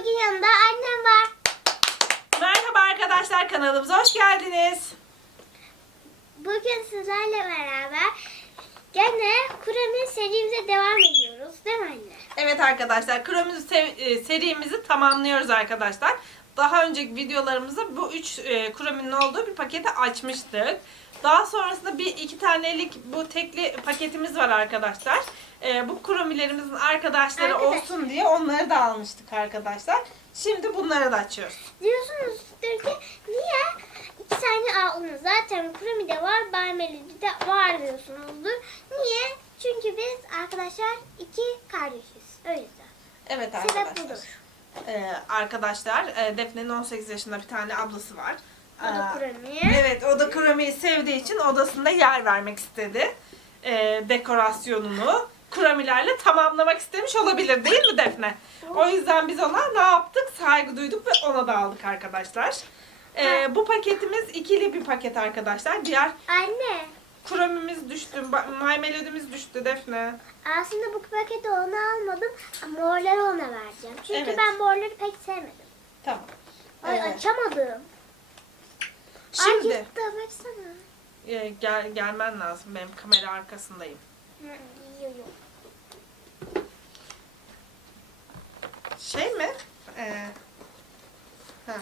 Bugün yanımda annem var. Merhaba arkadaşlar kanalımıza hoş geldiniz. Bugün sizlerle beraber gene Kur'an'ın serimize devam ediyoruz. Değil mi anne? Evet arkadaşlar Kromiz serimizi tamamlıyoruz arkadaşlar. Daha önceki videolarımızda bu üç e, krominin olduğu bir paketi açmıştık. Daha sonrasında bir iki tanelik bu tekli paketimiz var arkadaşlar. E, bu kromilerimizin arkadaşları Arkadaş- olsun diye onları da almıştık arkadaşlar. Şimdi bunları da açıyoruz. Diyorsunuzdur ki niye iki tane aldınız? Zaten Kur'an'da var, Barmeli'de de var diyorsunuzdur. Niye? Çünkü biz arkadaşlar iki kardeşiz. O yüzden. Evet Sebep arkadaşlar. budur. E, arkadaşlar e, Defne'nin 18 yaşında bir tane ablası var. O da Aa, Kur'an'ı. Evet, o da kuramiyi sevdiği için odasında yer vermek istedi. Ee, dekorasyonunu kuramilerle tamamlamak istemiş olabilir değil mi Defne? O yüzden biz ona ne yaptık? Saygı duyduk ve ona da aldık arkadaşlar. Ee, bu paketimiz ikili bir paket arkadaşlar. Diğer Anne, kuramimiz düştü, ba- My Melody'miz düştü Defne. aslında bu paketi ona almadım. Morları ona vereceğim. Çünkü Evet. ben morları pek sevmedim. Tamam. Ay Evet. açamadım. Şimdi Ay gitti e, gel, gelmen lazım. Benim kamera arkasındayım. Hı, yiyor, yiyor. Şey mi? Ee, ha.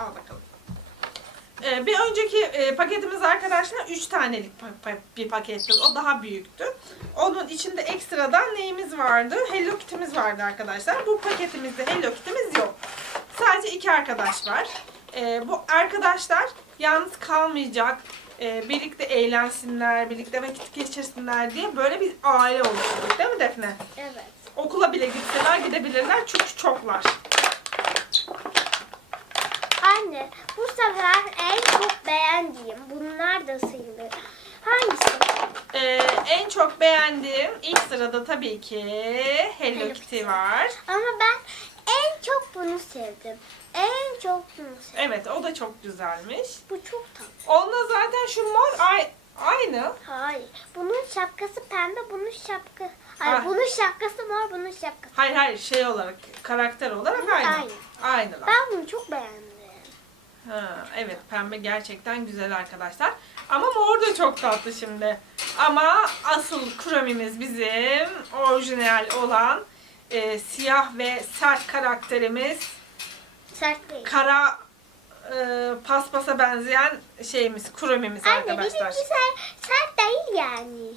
Al bakalım. Ee, bir önceki e, paketimiz arkadaşlar 3 tanelik pa- pa- bir paketti. O daha büyüktü. Onun içinde ekstradan neyimiz vardı? Hello Kitty'miz vardı arkadaşlar. Bu paketimizde Hello Kitty'miz yok. Sadece iki arkadaş var. Ee, bu arkadaşlar yalnız kalmayacak, e, birlikte eğlensinler, birlikte vakit geçirsinler diye böyle bir aile oluşturduk değil mi Defne? Evet. Okula bile gitseler gidebilirler çünkü çoklar. Anne, bu sefer en çok beğendiğim, bunlar da sayılır. Hangisi? Ee, en çok beğendiğim ilk sırada tabii ki Hello Hello Kitty var. Ama ben bunu sevdim. En çok bunu sevdim. Evet o da çok güzelmiş. Bu çok tatlı. Onunla zaten şu mor ay- aynı. Hayır. Bunun şapkası pembe, bunun şapka... Ay, Ha. bunun şapkası mor, bunun şapkası. Hayır hayır şey olarak karakter olarak Hı, aynı. aynı. Aynılar. Ben bunu çok beğendim. Ha, evet pembe gerçekten güzel arkadaşlar. Ama mor da çok tatlı şimdi. Ama asıl kromimiz bizim orijinal olan e, siyah ve sert karakterimiz Sert değil. kara e, paspasa benzeyen şeyimiz kromimiz Anne arkadaşlar. benimki sert, sert değil yani.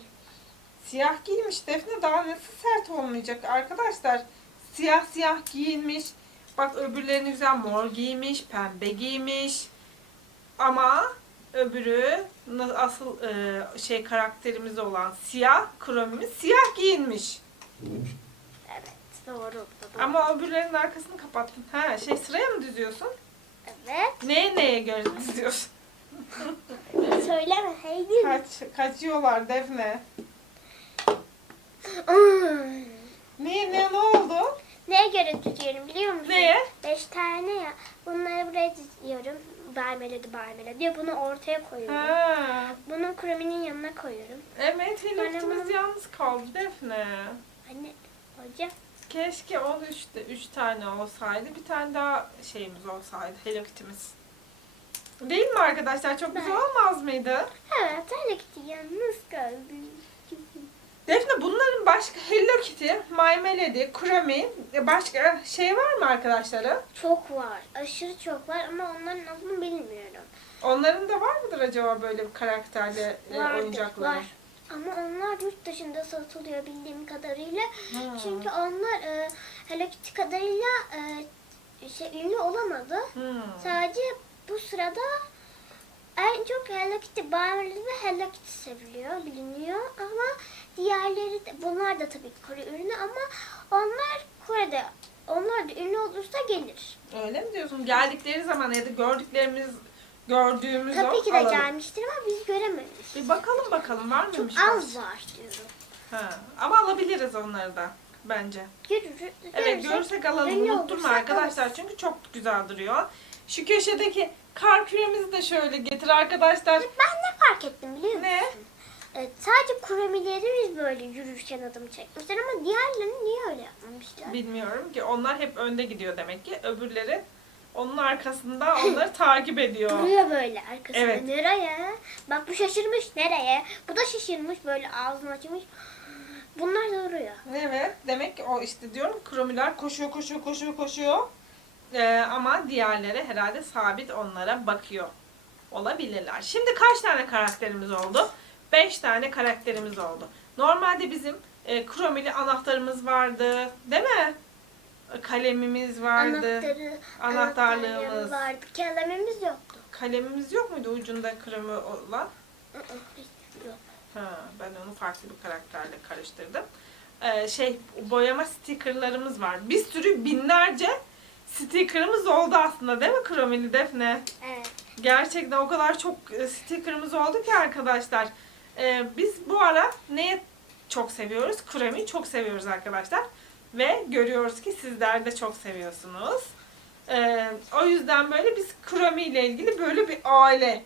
Siyah giymiş Defne daha nasıl sert olmayacak arkadaşlar. Siyah siyah giyinmiş. Bak öbürlerini güzel mor giymiş, pembe giymiş. Ama öbürü na- asıl e, şey karakterimiz olan siyah kromimiz siyah giyinmiş. Doğru. doğru. Ama öbürlerinin arkasını kapattın. Ha şey sıraya mı diziyorsun? Evet. Neye neye göre diziyorsun? Söyleme Heydin. Kaç, kaçıyorlar Defne. Niye ne ne oldu? Neye göre tutuyorum biliyor musun? Neye? Beş tane ya. Bunları buraya diziyorum. Barmeledi barmeledi diyor. Bunu ortaya koyuyorum. Ha. Bunun kreminin yanına koyuyorum. Evet, Hello Kitty'miz bunu- yalnız kaldı Defne. Anne hocam. Keşke o işte üç tane olsaydı, bir tane daha şeyimiz olsaydı, Hello Kitty'miz. Değil mi arkadaşlar? Çok güzel Evet. olmaz mıydı? Evet Hello Kitty yalnız kaldı. Defne bunların başka Hello Kitty, My Melody, Kurami, başka şey var mı arkadaşları? Çok var. Aşırı çok var ama onların adını bilmiyorum. Onların da var mıdır acaba böyle bir karakterli e, Vardır, oyuncakları? var. Ama onlar yurt dışında satılıyor bildiğim kadarıyla. Hmm. Çünkü onlar e, Hello Kitty kadarıyla e, şey, ünlü olamadı. Hmm. Sadece bu sırada en çok Hello Kitty Barbie ve Hello Kitty seviliyor, biliniyor ama diğerleri de, bunlar da tabii ki Kore ürünü ama onlar Kore'de onlar da ünlü olursa gelir. Öyle mi diyorsun? Geldikleri zaman ya da gördüklerimiz, gördüğümüz Tabii o ki de alalım. gelmiştir ama biz görememişiz. Bir bakalım bakalım var Çok mıymış? az var diyorum. Ha. Ama alabiliriz onları da bence. Görür, Evet görürsek alalım. ünlü Unutturma arkadaşlar alırız. çünkü çok güzel duruyor. Şu köşedeki kar küremizi de şöyle getir arkadaşlar. Ben ne fark ettim biliyor musun? Ne? e, sadece kuramileri biz böyle yürürken adım çekmişler ama diğerlerini niye öyle yapmamışlar? Bilmiyorum ki onlar hep önde gidiyor demek ki. Öbürleri onun arkasında onları takip ediyor. Duruyor böyle arkasında. Evet. Nereye? Bak bu şaşırmış nereye? Bu da şaşırmış böyle ağzını açmış. Bunlar da duruyor. Evet. Demek ki o işte diyorum kromiler koşuyor koşuyor koşuyor koşuyor. Ee, ama diğerleri herhalde sabit onlara bakıyor. Olabilirler. Şimdi kaç tane karakterimiz oldu? 5 tane karakterimiz oldu. Normalde bizim e, kromili anahtarımız vardı. Değil mi? Kalemimiz vardı. Anahtarı, Anahtarlığımız. vardı. Kalemimiz yoktu. Kalemimiz yok muydu ucunda kromi olan? Yok. Ha, ben onu farklı bir karakterle karıştırdım. Ee, şey boyama stikerlerimiz var. Bir sürü binlerce stikerimiz oldu aslında değil mi Kromili Defne? Evet. Gerçekten o kadar çok e, stikerimiz oldu ki arkadaşlar. Ee, biz bu ara neye çok seviyoruz? Kromi çok seviyoruz arkadaşlar. Ve görüyoruz ki sizler de çok seviyorsunuz. Ee, o yüzden böyle biz Kromi ile ilgili böyle bir aile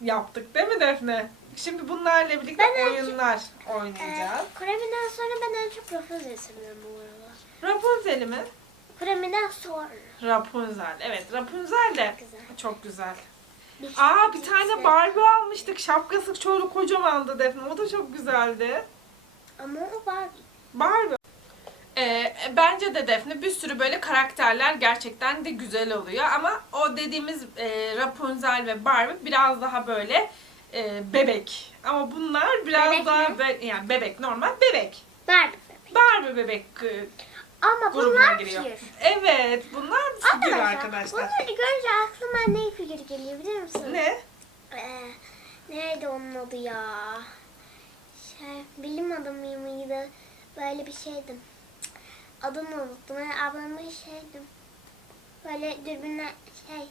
yaptık değil mi Defne? Şimdi bunlarla birlikte Ben en çok- oyunlar Ee, oynayacağız. Kurami'den sonra ben en çok Rapunzel'i seviyorum bu arada. Rapunzel'i mi? Kurami'den sonra. Rapunzel. Evet Rapunzel de Güzel. çok güzel. Bir Aa bir şey tane Barbie almıştık. Şapkası şöyle kocamandı Defne. O da çok güzeldi. Ama o var. Barbie. Ee, bence de Defne bir sürü böyle karakterler gerçekten de güzel oluyor ama o dediğimiz e, Rapunzel ve Barbie biraz daha böyle e, bebek. Ama bunlar biraz Bebek daha mi? be- yani bebek normal bebek. Barbie bebek. Barbie bebek e, Ama grubuna bunlar giriyor. figür. Evet, bunlar figür Arkadaşlar, arkadaşlar. bunları görünce aklıma ne figür geliyor biliyor musun? Ne? Ee, neydi onun adı ya? Şey, bilim adamı mıydı? Böyle bir şeydim. Adını unuttum. Yani ablamın şeydim. Böyle dürbünle şey.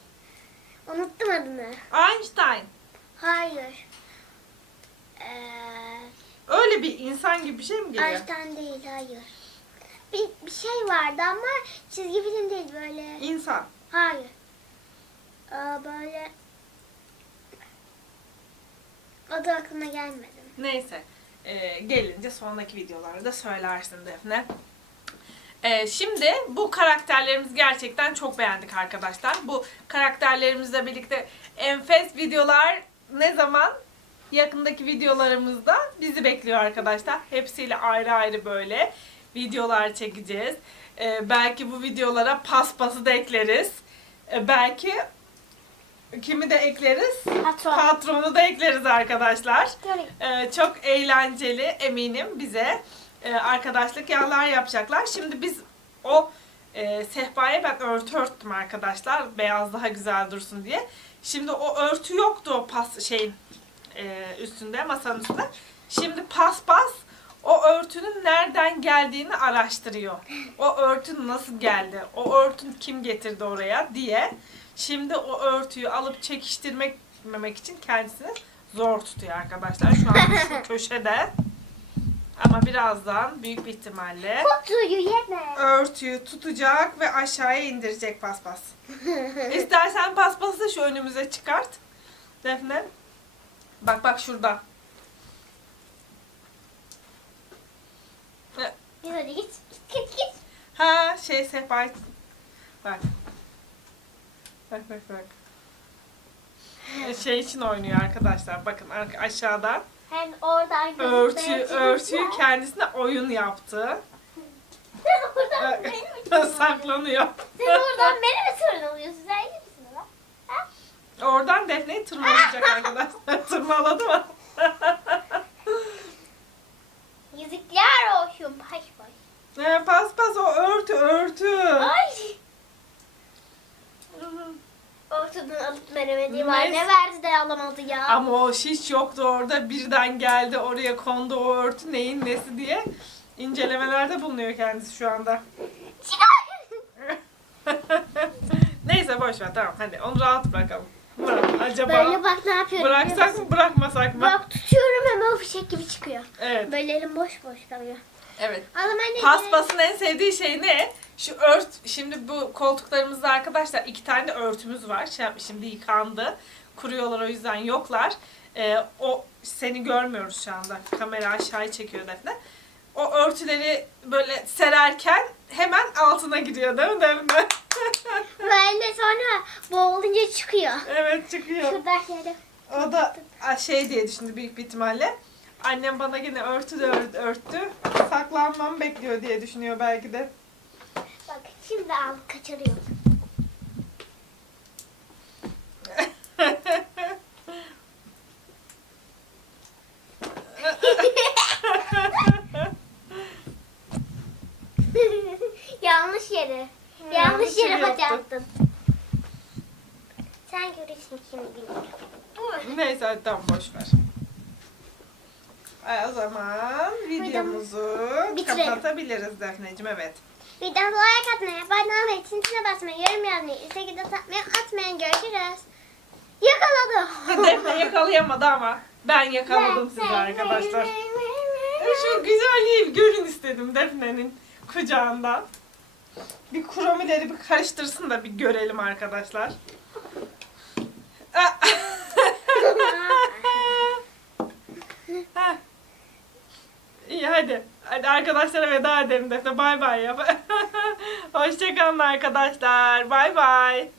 Unuttum adını. Einstein. Hayır. Ee, Öyle bir insan gibi bir şey mi geliyor? Einstein değil hayır. Bir, bir şey vardı ama çizgi film değil böyle. İnsan. Hayır. Aa, böyle adı aklıma gelmedi. Neyse. Ee, gelince sonraki videolarda söylersin Defne. Ee, şimdi bu karakterlerimizi gerçekten çok beğendik arkadaşlar. Bu karakterlerimizle birlikte enfes videolar ne zaman? Yakındaki videolarımızda bizi bekliyor arkadaşlar. Hepsiyle ayrı ayrı böyle videolar çekeceğiz. Ee, belki bu videolara paspası da ekleriz. Ee, belki kimi de ekleriz? Patron. Patronu da ekleriz arkadaşlar. Ee, çok eğlenceli eminim bize e, arkadaşlık yanlar yapacaklar. Şimdi biz o e, sehpaya ben örtü örttüm arkadaşlar. Beyaz daha güzel dursun diye. Şimdi o örtü yoktu o pas şeyin e, üstünde masanın üstünde. Şimdi paspas o örtünün nereden geldiğini araştırıyor. O örtü nasıl geldi? O örtün kim getirdi oraya diye. Şimdi o örtüyü alıp çekiştirmek için kendisini zor tutuyor arkadaşlar. Şu an şu köşede. Ama birazdan büyük bir ihtimalle Kutuyu yeme. örtüyü tutacak ve aşağıya indirecek paspas. İstersen paspası da şu önümüze çıkart. Defne. Bak bak şurada. Git hadi git. Git git. Ha şey sehpa. Bak. Bak bak bak. Ee, Şey için oynuyor arkadaşlar. Bakın arka- aşağıda Hem oradan örtü örtüyü kendisine oyun yaptı. Sen oradan beni mi tırmalıyorsun? Saklanıyor. Sen oradan beni mi tırmalıyorsun? Sen iyi misin lan? Ha? Oradan Defne'yi tırmalayacak arkadaşlar. Tırmaladı mı? Yazıklar olsun. Baş baş. Ee, pas pas o örtü örtü. Ay. Ortadan alıp veremediğim Mes- anne verdi de alamadı ya. Ama o şiş yoktu orada. Birden geldi oraya kondu o örtü neyin nesi diye. incelemelerde bulunuyor kendisi şu anda. Neyse boş ver tamam hadi onu rahat bırakalım. Bırak, acaba Böyle bak ne yapıyorum. biliyor bıraksak musun? mı bırakmasak mı? Bak tutuyorum hemen o fişek gibi çıkıyor. Evet. Böyle elim boş boş kalıyor. Evet. Ama ben de Paspasın en sevdiği şey ne? Şu ört, şimdi bu koltuklarımızda arkadaşlar iki tane de örtümüz var. Şey- Şimdi yıkandı. Kuruyorlar o yüzden yoklar. e, o seni görmüyoruz şu anda. Kamera aşağıya çekiyor Defne. O örtüleri böyle sererken hemen altına giriyor değil mi Defne? Böyle sonra boğulunca çıkıyor. evet çıkıyor. Şurada şöyle. O da şey diye düşündü büyük bir ihtimalle. Annem bana yine örtü de ört- örttü. Saklanmam bekliyor diye düşünüyor belki de. Şimdi al kaçırıyor. Yanlış yere. Hmm, Yanlış yere bacaktın. Sen görürsün şimdi. Neyse tamam boş ver. E, o zaman videomuzu bitirelim. kapatabiliriz Defneciğim evet. Videomuza like atmayı, abone olmayı, çintine basmayı, yorum yazmayı, Instagram'da satmayı atmayın. Görüşürüz. Yakaladı. Defne yakalayamadı ama ben yakaladım sizi arkadaşlar. Şu güzelliği görün istedim Defne'nin kucağından. Bir kromileri bir karıştırsın da bir görelim arkadaşlar. İyi hadi. Hadi arkadaşlara veda edelim Defne. Bay bay yap. Hoşçakalın arkadaşlar. Bay bay.